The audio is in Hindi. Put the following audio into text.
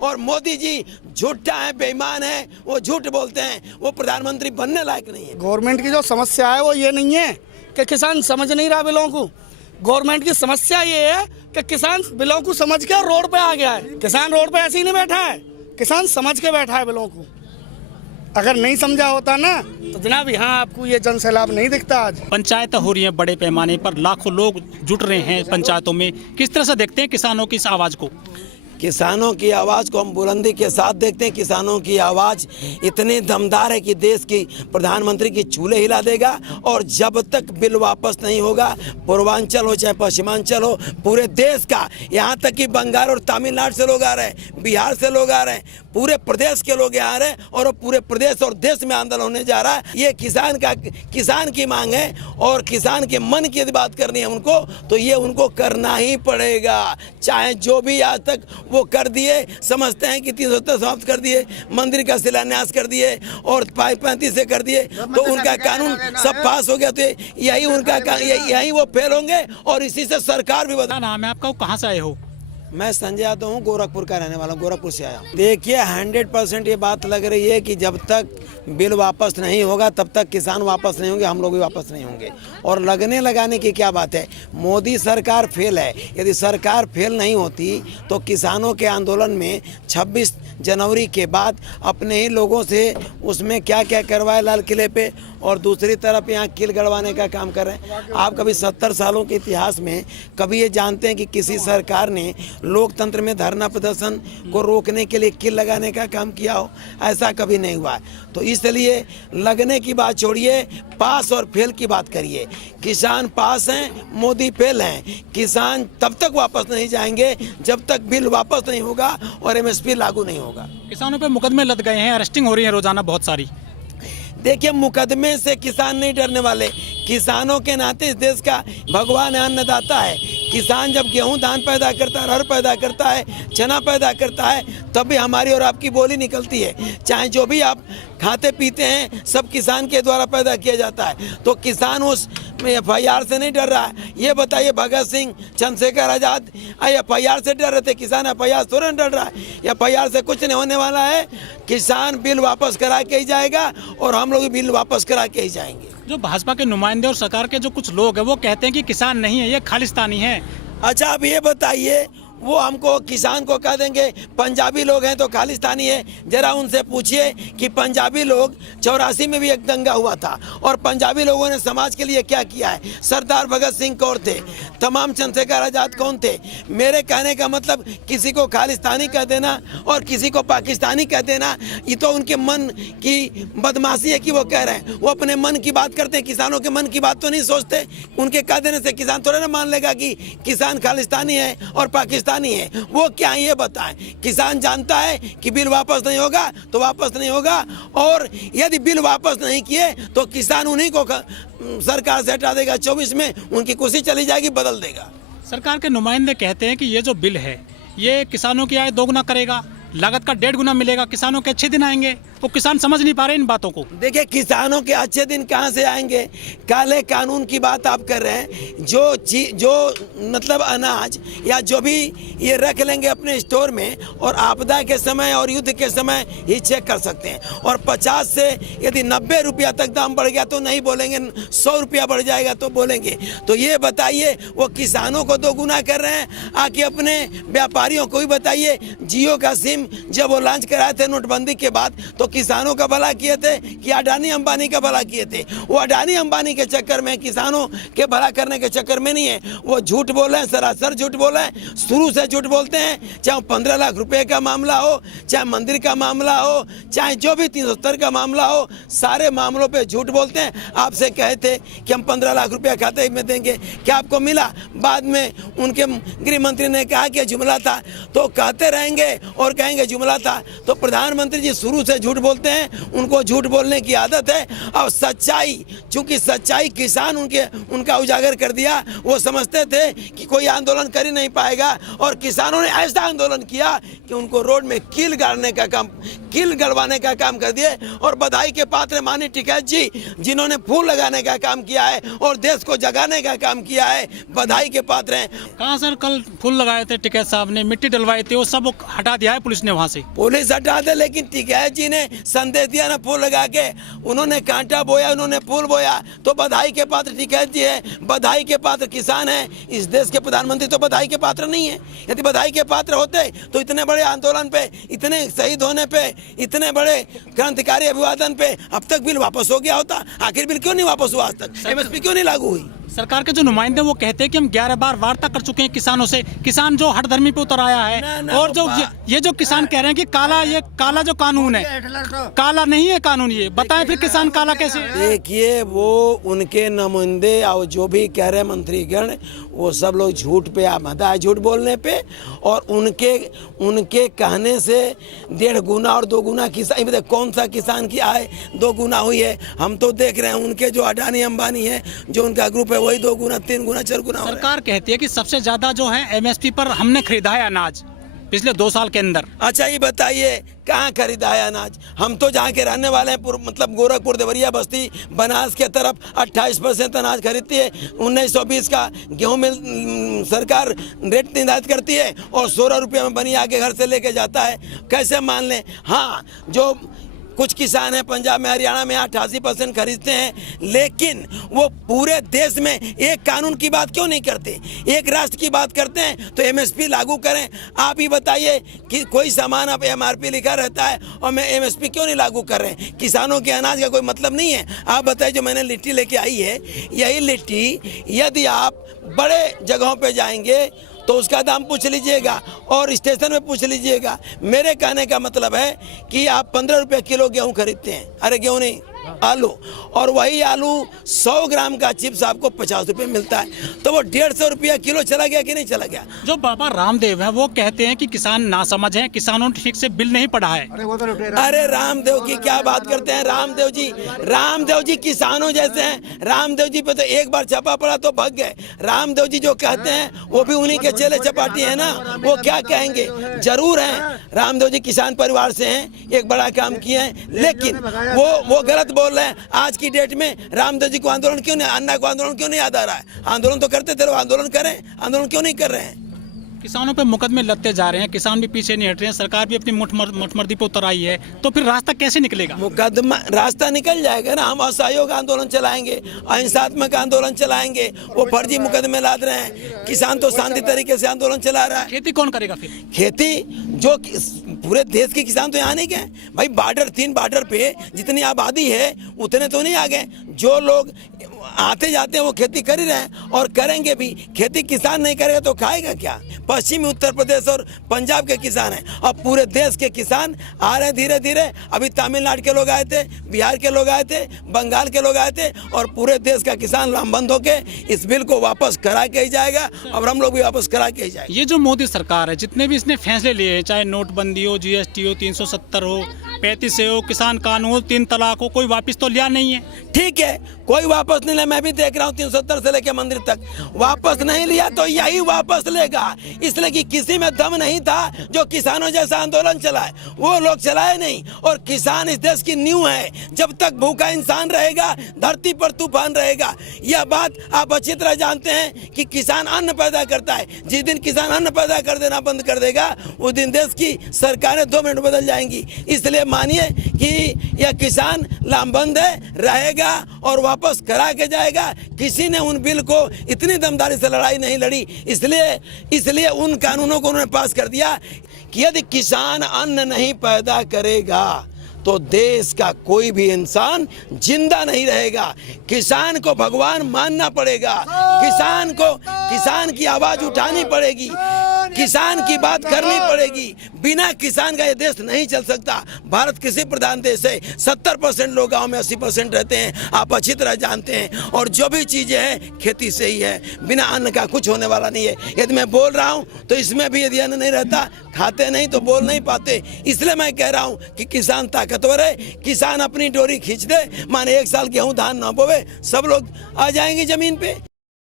और मोदी जी झूठा है, बेईमान है, वो झूठ बोलते हैं, वो प्रधानमंत्री बनने लायक नहीं है। गवर्नमेंट की जो समस्या है वो ये नहीं है कि किसान समझ नहीं रहा बिलों को। गवर्नमेंट की समस्या ये है कि किसान बिलों को समझ के रोड पे आ गया है। किसान रोड पे ऐसे ही नहीं बैठा है, किसान समझ के बैठा है बिलों को। अगर नहीं समझा होता ना तो जनाब यहाँ आपको ये जन सैलाब नहीं दिखता। आज पंचायत हो रही है बड़े पैमाने पर, लाखों लोग जुट रहे हैं पंचायतों में। किस तरह से देखते हैं किसानों की इस आवाज़ को? किसानों की आवाज़ को हम बुलंदी के साथ देखते हैं। किसानों की आवाज़ इतनी दमदार है कि देश की प्रधानमंत्री की चूल्हे हिला देगा। और जब तक बिल वापस नहीं होगा, पूर्वांचल हो चाहे पश्चिमांचल हो, पूरे देश का, यहाँ तक कि बंगाल और तमिलनाडु से लोग आ रहे हैं, बिहार से लोग आ रहे हैं, पूरे प्रदेश के लोग यहाँ आ रहे हैं और पूरे प्रदेश और देश में आंदोलन होने जा रहा है। ये किसान की मांग है और किसान के मन की यदि बात करनी है उनको, तो ये उनको करना ही पड़ेगा। चाहे जो भी आज तक वो कर दिए, समझते हैं कि 370 समाप्त कर दिए, मंदिर का शिलान्यास कर दिए और 35 से कर दिए, तो उनका कानून सब पास हो गया, तो यही वो फेल होंगे और इसी से सरकार भी बदल। नाम है आपका, कहाँ से आए हो? मैं संजय यादव हूँ, गोरखपुर का रहने वाला हूँ, गोरखपुर से आया हूँ। देखिए 100% ये बात लग रही है कि जब तक बिल वापस नहीं होगा तब तक किसान वापस नहीं होंगे, हम लोग भी वापस नहीं होंगे। और लगाने की क्या बात है, मोदी सरकार फेल है। यदि सरकार फेल नहीं होती तो किसानों के आंदोलन में 26 जनवरी के बाद अपने ही लोगों से उसमें क्या क्या करवाए लाल किले पे, और दूसरी तरफ यहाँ किल गड़वाने का काम कर रहे हैं। आप कभी 70 सालों के इतिहास में कभी ये जानते हैं कि किसी सरकार ने लोकतंत्र में धरना प्रदर्शन को रोकने के लिए किल लगाने का काम किया हो? ऐसा कभी नहीं हुआ। तो इसलिए लगने की बात छोड़िए, पास और फेल की बात करिए। किसान पास हैं, मोदी फेल हैं। किसान तब तक वापस नहीं जाएंगे जब तक बिल वापस नहीं होगा और MSP लागू नहीं होगा। किसानों पे मुकदमे लद गए हैं, अरेस्टिंग हो रही है रोजाना बहुत सारी। देखिए, मुकदमे से किसान नहीं डरने वाले। किसानों के नाते इस देश का भगवान अन्नदाता है। किसान जब गेहूं धान पैदा करता है, अरहर पैदा करता है, चना पैदा करता है, तब भी हमारी और आपकी बोली निकलती है। चाहे जो भी आप खाते पीते हैं सब किसान के द्वारा पैदा किया जाता है। तो किसान उस FIR से नहीं डर रहा है। ये बताइए, भगत सिंह, चंद्रशेखर आजाद FIR से डर रहे थे, किसान FIR से थोड़ा डर रहा है। FIR से कुछ नहीं होने वाला है। किसान बिल वापस करा के ही जाएगा और हम लोग बिल वापस करा के ही जाएंगे। जो भाजपा के नुमाइंदे और सरकार के जो कुछ लोग हैं वो कहते हैं कि किसान नहीं है, ये खालिस्तानी है। अच्छा, अब ये बताइए, वो हमको किसान को कह देंगे पंजाबी लोग हैं तो खालिस्तानी है। जरा उनसे पूछिए कि पंजाबी लोग 84 में भी एक दंगा हुआ था और पंजाबी लोगों ने समाज के लिए क्या किया है। सरदार भगत सिंह कौन थे, तमाम चंद्रशेखर आजाद कौन थे। मेरे कहने का मतलब किसी को खालिस्तानी कह देना और किसी को पाकिस्तानी कह देना, ये तो उनके मन की बदमाशी है कि वो कह रहे हैं। वो अपने मन की बात करते हैं, किसानों के मन की बात तो नहीं सोचते। उनके कह देने से किसान थोड़ा ना मान लेगा कि किसान खालिस्तानी है और पाकिस्तानी है। वो क्या ये बताएं। किसान जानता है कि बिल वापस नहीं होगा तो वापस नहीं होगा, और यदि बिल वापस नहीं किए तो किसान उन्हीं को सरकार से हटा देगा। 24 में उनकी कुर्सी चली जाएगी, बदल देगा। सरकार के नुमाइंदे कहते हैं कि ये जो बिल है ये किसानों की आय दोगुना करेगा, लागत का 1.5 गुना मिलेगा, किसानों के अच्छे दिन आएंगे। वो किसान समझ नहीं पा रहे इन बातों को। देखिए, किसानों के अच्छे दिन कहाँ से आएंगे? काले कानून की बात आप कर रहे हैं। जो मतलब अनाज या जो भी ये रख लेंगे अपने स्टोर में और आपदा के समय और युद्ध के समय ही चेक कर सकते हैं। और 50 से यदि 90 रुपया तक दाम बढ़ गया तो नहीं बोलेंगे, 100 रुपया बढ़ जाएगा तो बोलेंगे। तो ये बताइए, वो किसानों को दोगुना कर रहे हैं। आके अपने व्यापारियों को भी बताइए, जियो का सिम जब वो लॉन्च कराए थे नोटबंदी के बाद, तो किसानों का भला किए थे कि अडानी अंबानी का भला किए थे? वो अडानी अंबानी के चक्कर में, किसानों के भला करने के चक्कर में नहीं है। वो झूठ बोले हैं, सरासर झूठ बोले हैं, शुरू से झूठ बोलते हैं। चाहे 15 लाख रुपए का मामला हो, चाहे मंदिर का मामला हो, चाहे जो भी 370 का मामला हो, सारे मामलों पे झूठ बोलते हैं। आपसे कहे थे कि हम 15 लाख रुपया खाते में देंगे, क्या आपको मिला? बाद में उनके गृह मंत्री ने कहा कि जुमला था, तो कहते रहेंगे और कहेंगे जुमला था। तो प्रधानमंत्री जी शुरू से झूठ झूठ बोलते हैं, उनको झूठ बोलने की आदत है। और सच्चाई, चूंकि सच्चाई किसान उनका उजागर कर दिया। वो समझते थे कि कोई आंदोलन कर ही नहीं पाएगा, और किसानों ने ऐसा आंदोलन किया कि उनको रोड में कील गड़वाने का काम कर दिए। और बधाई के पात्र माननीय टिकैत जी, जिन्होंने फूल लगाने का काम किया है और देश को जगाने का काम किया है, बधाई के पात्र हैं। कहाँ सर, कल फूल लगाए थे टिकैत साहब ने, मिट्टी डलवाई थी, वो सब हटा दिया है पुलिस ने वहाँ से। पुलिस हटा दे, लेकिन टिकैत जी ने संदेश दिया ना फूल लगा के, उन्होंने कांटा बोया, उन्होंने फूल बोया, तो बधाई के पात्र टिकैत जी है, बधाई के पात्र किसान है। इस देश के प्रधानमंत्री तो बधाई के पात्र नहीं है। यदि बधाई के पात्र होते तो इतने बड़े आंदोलन पे, इतने शहीद होने पे, इतने बड़े क्रांतिकारी अभिवादन पे अब तक बिल वापस हो गया होता। आखिर बिल क्यों नहीं वापस हुआ आज तक? एमएसपी क्यों नहीं लागू हुई? सरकार के जो नुमाइंदे वो कहते हैं कि हम 11 बार वार्ता कर चुके हैं किसानों से, किसान जो हठधर्मी पे उतर आया है। और जो ये जो किसान कह रहे हैं कि ये काला जो कानून है, काला नहीं है कानून, ये बताएं फिर किसान काला कैसे? देखिए, वो उनके नुमाइंदे और जो भी कह रहे मंत्रीगण, वो सब लोग झूठ पे आमादा है, झूठ बोलने पे। और उनके कहने से 1.5 गुना और 2 गुना किसान, कौन सा किसान की आय 2 गुना हुई है? हम तो देख रहे हैं उनके जो अडानी अंबानी है, जो उनका ग्रुप है, वही 2 गुना 3 गुना 4 गुना। सरकार कहती है कि सबसे ज्यादा जो है एमएसपी पर हमने खरीदा है अनाज पिछले 2 साल के अंदर। अच्छा, ये बताइए कहाँ खरीदा है अनाज? हम तो जहाँ के रहने वाले हैं, मतलब गोरखपुर, देवरिया बस्ती, बनास के तरफ 28% अनाज खरीदती है। 1920 का गेहूँ में सरकार रेट निर्धारित करती है और 16 रुपये में बनी आके घर से लेके जाता है। कैसे मान लें? हाँ, जो कुछ किसान हैं पंजाब में, हरियाणा में 88% खरीदते हैं, लेकिन वो पूरे देश में एक कानून की बात क्यों नहीं करते? एक राष्ट्र की बात करते हैं तो एमएसपी लागू करें। आप ही बताइए कि कोई सामान अब एमआरपी लिखा रहता है और मैं एमएसपी क्यों नहीं लागू कर रहे हैं? किसानों के अनाज का कोई मतलब नहीं है। आप बताइए, जो मैंने लिट्टी लेके आई है, यही लिट्टी यदि आप बड़े जगहों पे जाएंगे तो उसका दाम पूछ लीजिएगा और स्टेशन में पूछ लीजिएगा। मेरे कहने का मतलब है कि आप 15 रुपये किलो गेहूँ खरीदते हैं, अरे गेहूँ नहीं, आलू, और वही आलू 100 ग्राम का चिप्स आपको 50 रुपये मिलता है, तो वो 150 रुपया किलो चला गया कि नहीं चला गया? जो बाबा रामदेव है वो कहते हैं कि किसान नासमझ हैं, किसानों ने ठीक से बिल नहीं पढ़ा है। अरे रामदेव की क्या बात करते हैं? रामदेव जी किसानों जैसे हैं। रामदेव जी पे तो एक बार छापा पड़ा तो भग गए। रामदेव जी जो कहते हैं वो भी उन्हीं के चेले चपाटी है ना, वो क्या कहेंगे? जरूर हैं, रामदेव जी किसान परिवार से हैं, एक बड़ा काम किए हैं, लेकिन वो गलत बोल रहे हैं। आज की डेट में रामदेव जी को आंदोलन क्यों नहीं, अन्ना को आंदोलन क्यों नहीं याद आ रहा है? आंदोलन तो करते थे, आंदोलन करें, आंदोलन क्यों नहीं कर रहे हैं? किसानों पे मुकदमे लगते जा रहे हैं, किसान भी पीछे नहीं हट रहे हैं, सरकार भी अपनी मुठमर्दी पे उतर आई है, तो फिर रास्ता कैसे निकलेगा? मुकदमा रास्ता निकल जाएगा ना। हम असहयोग आंदोलन चलाएंगे, अहिंसात्मक आंदोलन चलाएंगे। वो फर्जी मुकदमे लाद रहे हैं, किसान तो शांति तरीके से आंदोलन चला रहा है। खेती कौन करेगा फिर? खेती जो पूरे देश के किसान तो यहाँ नहीं गए भाई। 3 बॉर्डर पे जितनी आबादी है उतने तो नहीं आ गए। जो लोग आते जाते हैं वो खेती कर ही रहे हैं और करेंगे भी। खेती किसान नहीं करेगा तो खाएगा क्या? पश्चिमी उत्तर प्रदेश और पंजाब के किसान हैं और पूरे देश के किसान आ रहे हैं धीरे धीरे। अभी तमिलनाडु के लोग आए थे, बिहार के लोग आए थे, बंगाल के लोग आए थे, और पूरे देश का किसान लामबंद होके इस बिल को वापस करा के ही जाएगा और हम लोग भी वापस करा के ही जाएंगे। ये जो मोदी सरकार है, जितने भी इसने फैसले लिए हैं, चाहे नोटबंदी हो, जीएसटी हो, 370 हो, 35 हो, किसान कानून हो, 3 तलाक हो, कोई वापस तो लिया नहीं है। ठीक है, कोई वापस नहीं लिया। मैं भी देख रहा हूँ 370 से लेकर मंदिर तक वापस नहीं लिया, तो यही वापस लेगा। इसलिए कि किसी में दम नहीं था जो किसानों जैसा आंदोलन चलाए, वो लोग चलाए नहीं। और किसान इस देश की नींव है। जब तक भूखा इंसान रहेगा, धरती पर तूफान रहेगा। यह बात आप अच्छी तरह जानते हैं कि किसान अन्न पैदा करता है। जिस दिन किसान अन्न पैदा कर देना बंद कर देगा, उस दिन देश की सरकारें 2 मिनट बदल जाएंगी। इसलिए मानिए कि यह किसान लामबंद है, रहेगा और वापस करा के जाएगा। किसी ने उन बिल को इतनी दमदारी से लड़ाई नहीं लड़ी। इसलिए उन कानूनों को उन्होंने पास कर दिया कि यदि किसान अन्न नहीं पैदा करेगा तो देश का कोई भी इंसान जिंदा नहीं रहेगा। किसान को भगवान मानना पड़ेगा, किसान की आवाज उठानी पड़ेगी। किसान की बात करनी पड़ेगी। बिना किसान का ये देश नहीं चल सकता। भारत कृषि प्रधान देश है। 70% लोग गांव में 80% रहते हैं, आप अच्छी तरह जानते हैं। और जो भी चीज़ें हैं खेती से ही है, बिना अन्न का कुछ होने वाला नहीं है। यदि मैं बोल रहा हूँ तो इसमें भी यदि अन्न नहीं रहता, खाते नहीं तो बोल नहीं पाते। इसलिए मैं कह रहा हूँ कि किसान ताकतवर है, किसान अपनी डोरी खींच दे, माने 1 साल गेहूँ धान न बोवे, सब लोग आ जाएंगे जमीन पे।